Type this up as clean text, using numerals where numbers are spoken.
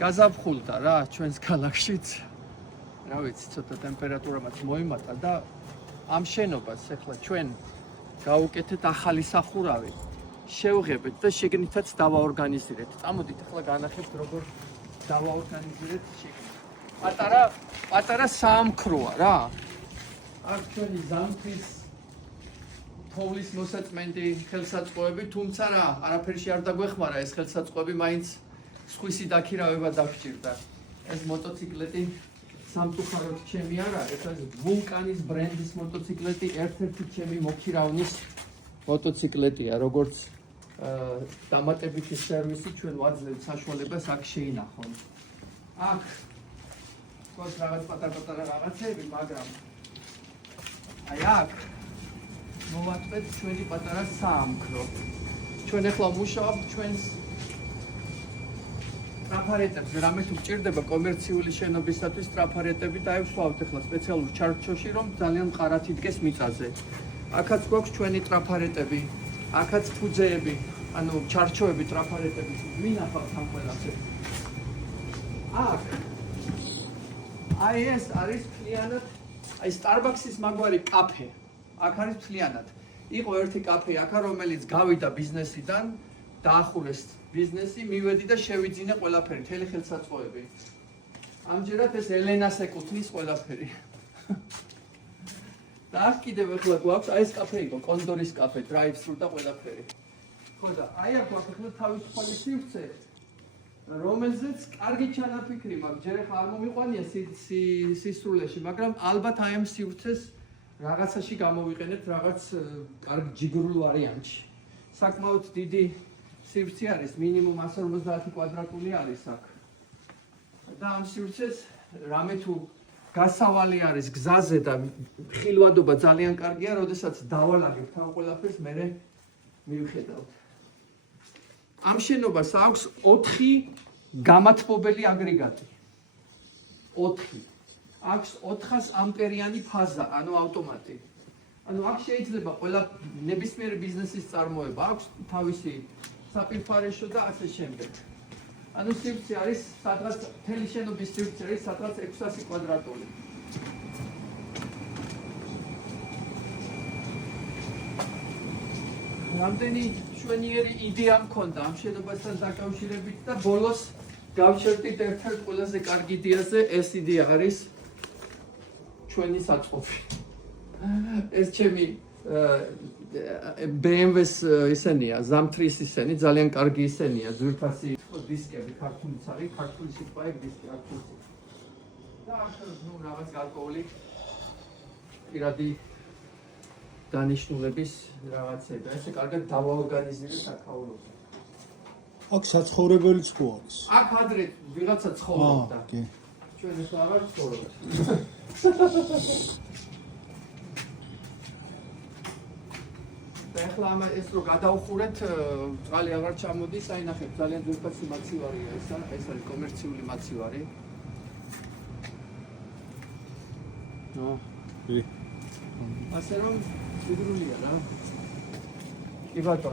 გაზაფხულდა რა ჩვენს ქალაქშიც. რა ვიცი, ცოტა ტემპერატურამაც მოიმატა და ამ შენობას ახლა ჩვენ გავუკეთეთ ახალი სახურავი. შევღებეთ და შეგნითაც დავაორგანიზირეთ. წამოდით ახლა განახებთ როგორ დავაორგანიზირეთ შეგნით. პატარა საამქროა რა. აქ ჩვენი ზამთრის თოვლის მოსაწმენდი ხელსაწყოები, თუმცა რა, არაფერში არ დაგვეხმარა ეს ხელსაწყოები, მაინც სხვისი დაქირავება დაგჭირდა. ეს მოტოციკლეტი სამწუხაროდ ჩემი არ არის, ეს ვულკანის ბრენდის მოტოციკლეტი, ერთ-ერთი ჩემი მოქირავნის მოტოციკლეტია, როგორც დამატებითი სერვისი ჩვენ ვაძლევთ საშუალებას აქ შეინახონ. აქ თქოს რაღაც პატარ-პატარა რაღაცები, მაგრამ აი აქ მოვატყეთ ჩვენი პატარა საამქრო. ჩვენ ახლა ვმუშაობთ ჩვენს ტრაფარეტებს, რამე თუ გჭირდება კომერციული შენობისათვის ტრაფარეტები დაევშვავთ ახლა სპეციალურ ჩარჩოში, რომ ძალიან მყარად იდგეს მიწაზე. აქაც გვაქვს ჩვენი ტრაფარეტები, აქაც ფუძეები, ანუ ჩარჩოები ტრაფარეტები, მინახავთ ამ ყველაფერს. აქ აი ეს არის მთლიანად, აი Starbucks-ის მაგვარი კაფე. აქ არის მთლიანად. იყო ერთი კაფე აქ, რომელიც გავიდა ბიზნესიდან, დაახურეს ბიზნესი, მივედი და შევიძინე ყველაფერი, მთელი ხელსაწყოები. ამჯერად ეს ელენას ეკუთვნის ყველაფერი. და აქ კიდევ ახლა გვაქვს, აი ეს კაფე იყო, კონდორის კაფე, drive-thru და ყველაფერი. ხო და აი აქ გვაქვს ახლა თავისუფალი სივრცე, რომელზეც კარგი ჩანაფიქრი მაქვს, ჯერ ახლა არ მომიყვანია სისრულეში, მაგრამ ალბათ აი ამ სივრცეს რაღაცაში გამოვიყენებთ რაღაც კარგ ჯიგრულ ვარიანტში. საკმაოდ დიდი სივრცე არის, მინიმუმ 150 კვადრატული არის აქ. და ამ სივრცეს რამე თუ გასავალი არის გზაზე და ხილვადობა ძალიან კარგია, როდესაც დავალაგებთ ამ ყველაფერს, მერე მივხედავთ. ამ შენობას აქვს 4 გამათბობელი აგრეგატი. 4. აქვს 400 ამპერიანი ფაზა, ანუ ავტომატი. ანუ აქ შეიძლება ყველა ნებისმიერი ბიზნესის წარმოება, აქვს თავისი საპირფარეშო და ასე შემდეგ. ანუ სივრცე არის სადღაც მთელი შენობის სივრცე არის სადღაც 600 კვადრატული. რამდენი შვენიერი იდეა მქონდა ამ შენობასთან დაკავშირებით და ბოლოს გავჩერდით ერთ-ერთ ყველაზე კარგ იდეაზე, ეს იდეა არის ჩვენი საწყობი. ეს ჩემი BMW-ს ისენია, ზამთრის ისენი, ძალიან კარგი ისენია, ძვირფასი დისკები, ქართულიც არის, ქართული სიტყვა ეგ დისკი არ თვლით. და აქ ნუ რაღაც გარკვეული პირადი დანიშნულების რაღაცები. ესე კარგად დავაორგანიზირეთ აქაურობა. აქ საცხოვრებელიც ხო აქვს? აქ ადრე ვიღაცა ცხოვრობდა. კი. ჩვენ ეს აღარ ცხოვრობთ. და ახლა ეს რო გადავხურეთ, წყალი აღარ ჩამოდის, აი ნახეთ, ძალიან ძვირფასი მაცივარია ესა, ეს არის კომერციული მაცივარი. კი. ასე რომ, სიდრულია რა. კი ბატონო.